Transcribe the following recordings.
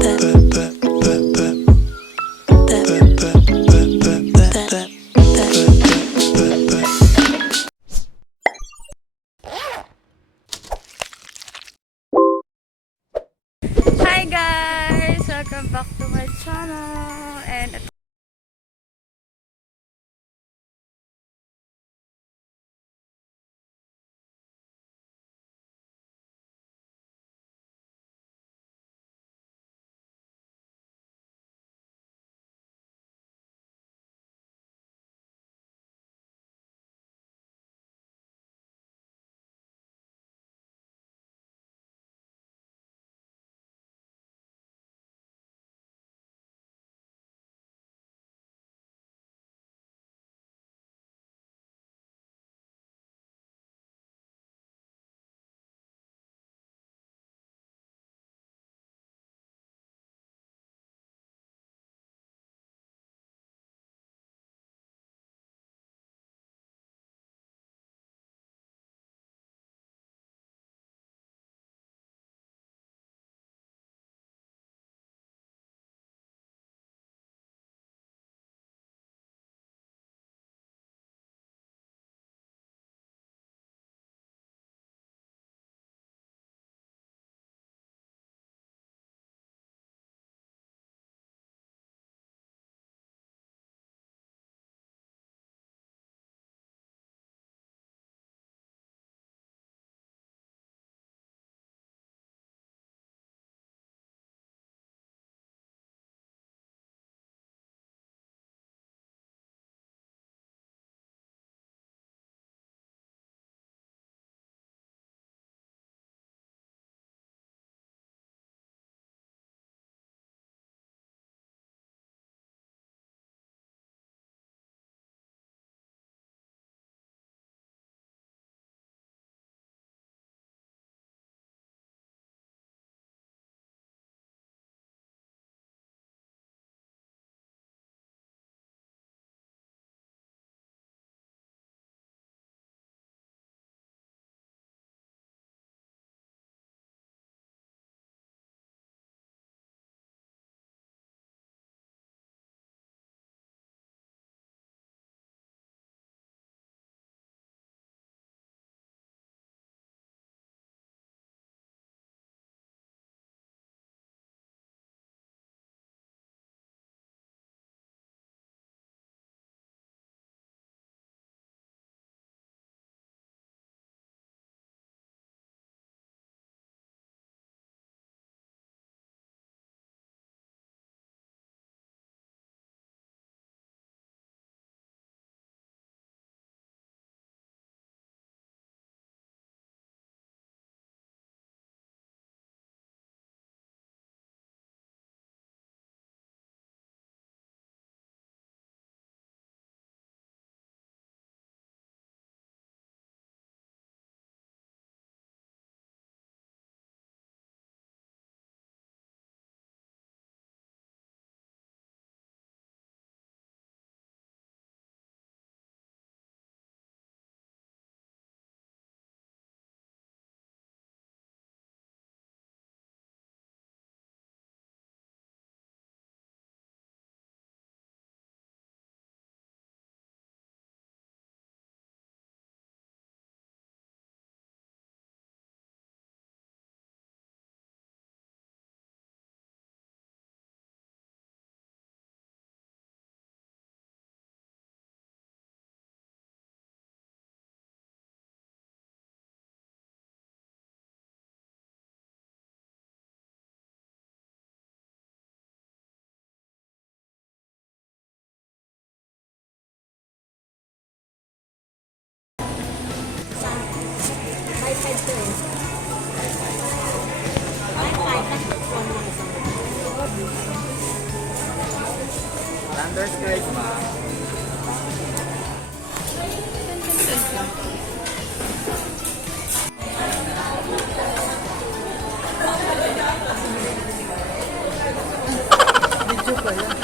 Hi guys! Welcome back to my channel. And Landers Charisma. Video pa yan.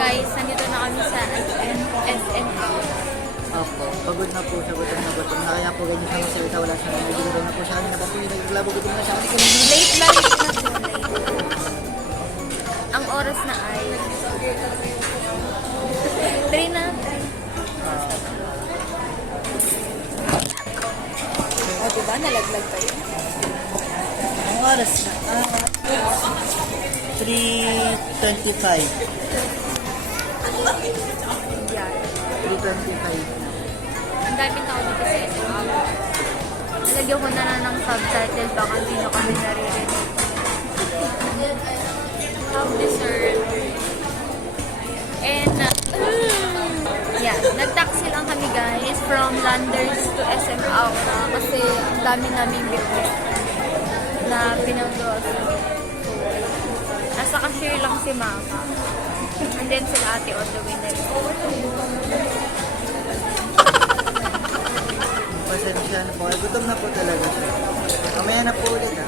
guys, nandito na kami sa SM House. Opo, pagod na po siya, gutom na gutom na. Kaya po ganyan siya masalita, wala wala siya. Nagigiraw na po siya. Kanina pa po yung naglabo ko na siya. Kanina. Late na, late na po, late. Ang oras na ay 3 na. O, diba? Nalaglag pa yun. Ang oras na. 3:25. Yan. 3:25. Ang daming tao dito sa SM. Nalagyan ko na ng subtitle baka hindi nyo kami naririnig. Have dessert. And, yan. Nag-taxi lang kami guys from Landers to SM Aura kasi ang dami naming bitbit na pinag-grocery. Nasa cashier lang si Mama. And then sila ate on the way na rin. Pasensya na po. Gutom na po talaga siya. Mamaya na po ulit ha.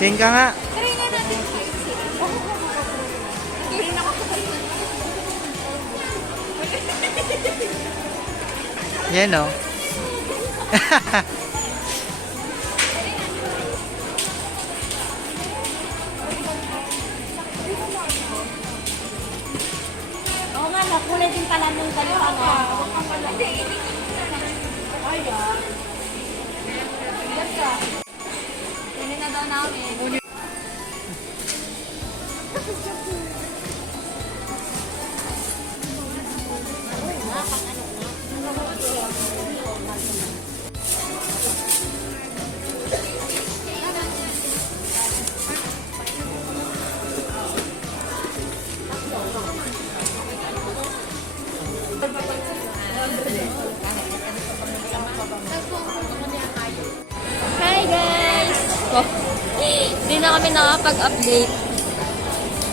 King ka nga. Try nga natin. Yan o. din pala nung ganito ano. Kunin na daw namin. Hi guys! Oh, hindi na kami nakapag-update.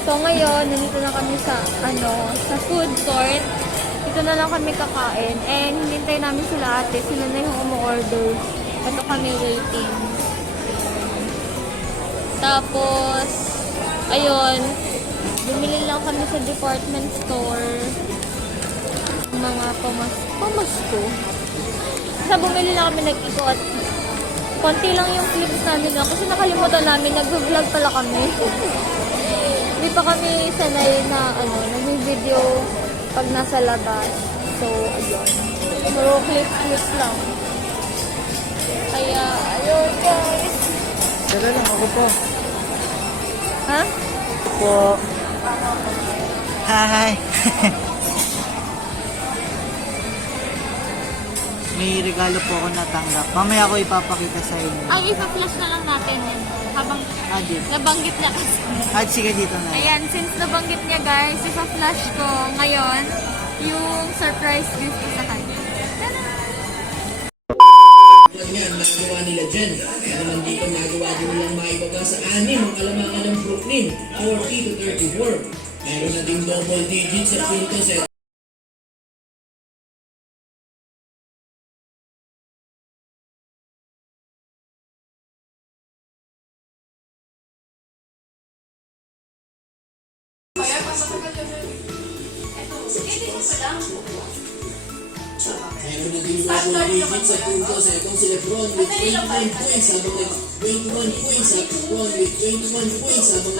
So ngayon, nandito na kami sa sa food court. Dito na lang kami kakain. And hinintay namin sila ate. Sila na yung umu-order. Ito kami waiting. Tapos, ayun, bumili lang kami sa department store. Mga pamasko. Sa bumili lang kami nag-ikot. Konti lang yung clips namin lang kasi nakalimutan namin, nag-vlog pala kami. Hindi pa kami sanay na nag-video pag nasa labas. So, ayun. Puro clips lang. Kaya, ayun guys. Teka lang, ako po. Ha? Po. Hi. May regalo po ako natanggap. Mamaya ako ipapakita sa inyo. Ang ipa-flash na lang natin yun. Habang Dito. nabanggit niya kasi. Sige dito na. Ayan, since nabanggit niya guys, ipa-flash ko ngayon yung surprise gift ko sa kanya. Yan, nagawa nila dyan. Kaya naman dito nagawa din nilang maibaba sa 6 ang kalamangan ng Brooklyn, 40 to 34. Meron na ding double digits sa puntos at meron na din double digits sa puntos. Itong si Lebron with 21 points habang nag-21 points at Lebron with 21 points habang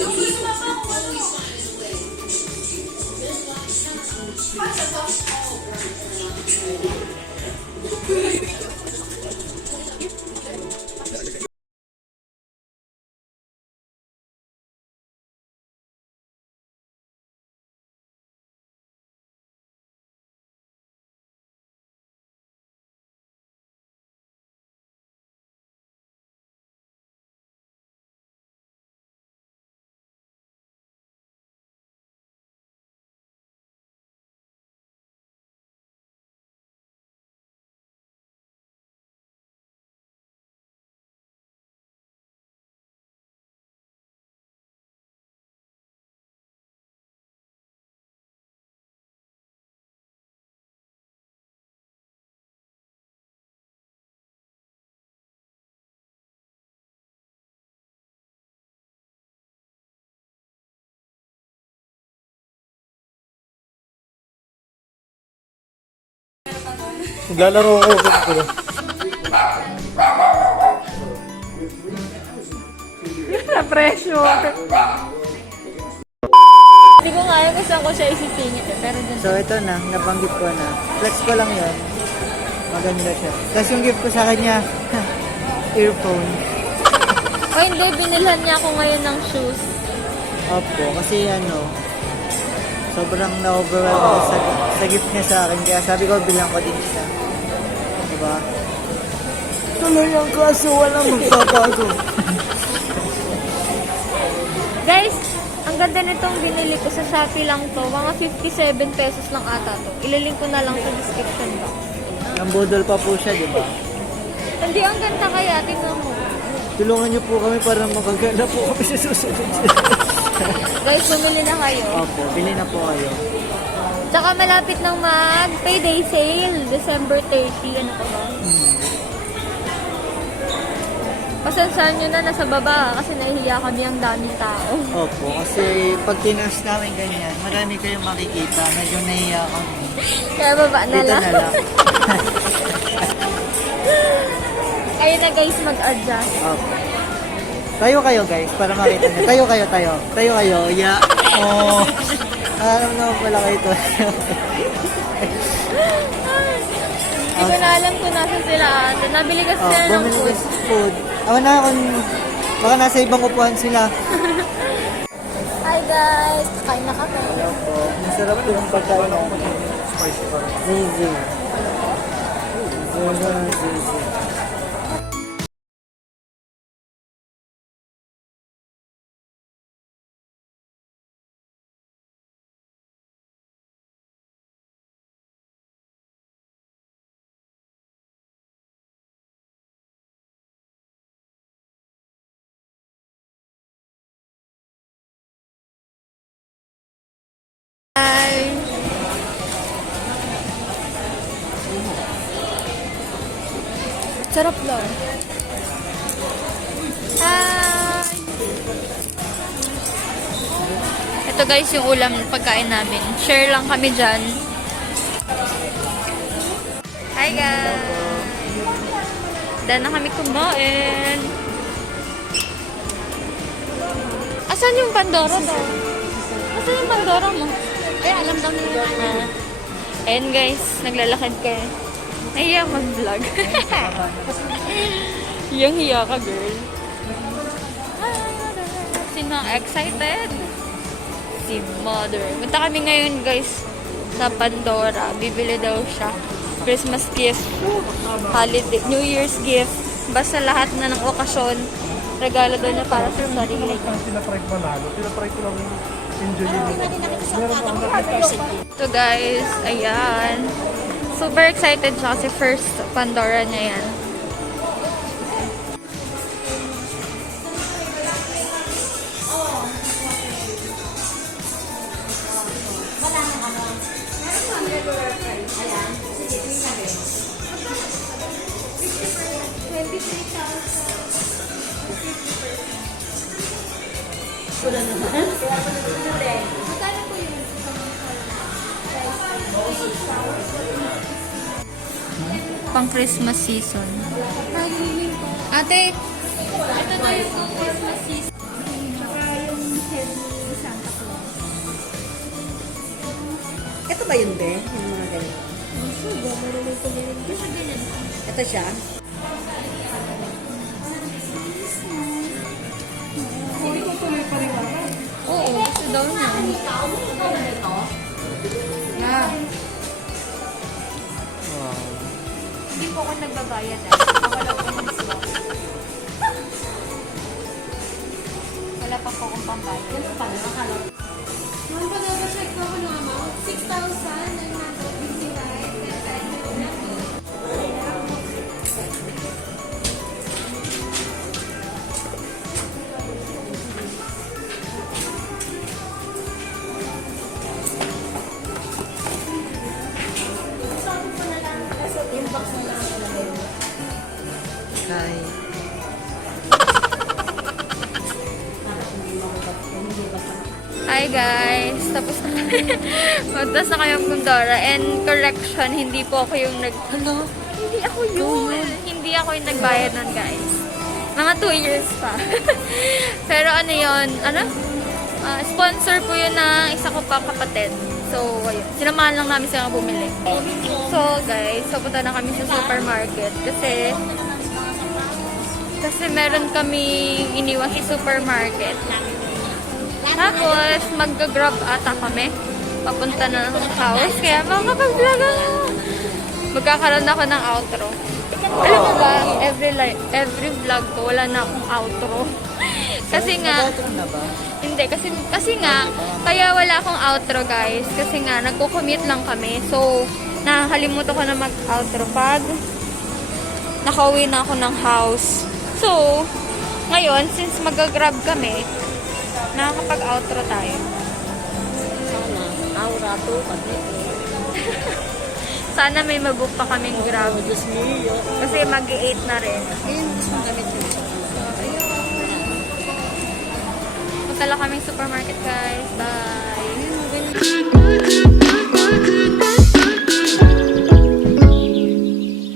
Naglalaro ako. Na-pressure. Hindi ko nga kung saan ko siya isisingit pero dun. So ito na, nabanggit ko na. Flex ko lang yun. Maganda siya. Tapos yung gift ko sa kanya, earphone. O hindi, binilhan niya ako ngayon ng shoes. Opo, kasi sobrang na-overwhelm ako sa gift niya sa akin. Kaya sabi ko, bilang ko din siya. Diba? Tuloy ang kaso, walang magpapago. Guys, ang ganda nitong binili ko sa Shopee lang to. Mga 57 pesos lang ata to. Ililink ko na lang sa description box. Ang budol pa po siya, diba? Hindi, ang ganda kaya. Tingnan mo. Tulungan niyo po kami para makagala po kami sa susunod. Guys, bumili na kayo. Opo, bili na po kayo. Tsaka malapit ng mag-payday sale. December 30. Ano ko ba? Pasensahan nyo na nasa baba kasi nahihiya kami ang daming tao. Opo, kasi pag tinas namin ganyan, marami kayong makikita. Medyo nahiya kami. Kaya baba na Dito lang. na lang. Ayun na guys, mag-adjust. Opo. Tayo kayo guys, para makita nyo. Tayo kayo. Tayo kayo. Yeah. Oh. Alam naman pala kayo to. Hindi ko na alam kung nasa sila ate. Nabili kasi Oh, sila ng bumili food. ng food. Ako na kung baka nasa ibang upuan sila. Hi guys! Kain na kami. Masarap yung pagkain na. Zizi. Zizi. Hi! Sarap lang. Hi! Ito guys yung ulam pagkain namin. Share lang kami dyan. Hi guys! Dahil na kami kumain. Asan yung Pandora daw? Asan yung Pandora mo? Ay, alam daw nila na. Ayan guys, naglalakad kayo. Nahiya mag-vlog. Yung hiya ka, girl. Sino ang excited? Si Mother. Punta kami ngayon guys sa Pandora. Bibili daw siya. Christmas gift. Holiday. New Year's gift. Basta lahat na ng okasyon. Regalo daw niya para sa sarili. Tinatry ko manalo. Tinatry ko lang enjoy yun. So guys, ayan. Super excited siya kasi first Pandora niya yan. Pang Christmas season. Ate! Ito na yung pang Christmas season. Tsaka yung head ni Santa Claus. Ito ba yun, Be? Yung mga ganito. Ito siya? Oo, gusto daw niya. Ah. Hindi po ako nagbabayad eh. Wala po akong swap. Wala pa po akong pambayad. Ganun pala, nakala. Ma'am, pag-check ko ako ng amount, 6,955. Hi. Hi guys! Tapos na Magtas na kayong Pandora. And correction, hindi po ako yung Hello? Hindi ako yun. Hindi ako yung nagbayad nun guys. Mga 2 years pa. Pero ano yun? Ano? Sponsor po yun ng isa ko pa kapatid. So, ayun. Sinamahan lang namin sila bumili. So, guys, punta na kami sa supermarket. Kasi meron kami iniwan sa supermarket. Tapos, mag-grab ata kami. Papunta na ng house. Kaya makakapag-vlog ako. Magkakaroon ako ng outro. Alam mo ba, every vlog ko, wala na akong outro. Kasi nga, Nag-outro na ba? hindi, kasi nga, kaya wala akong outro guys. Kasi nga, nagko-commute lang kami. So, nakakalimutan ko na mag-outro pag nakauwi na ako ng house. So, ngayon, since mag-grab kami, nakakapag-outro tayo. Sana. Aura to. Sana may mag-book pa kaming grab. Diyos mo. Kasi mag-8 na rin. Ayun, gusto mong gamit yun. Punta lang kaming supermarket guys. Bye!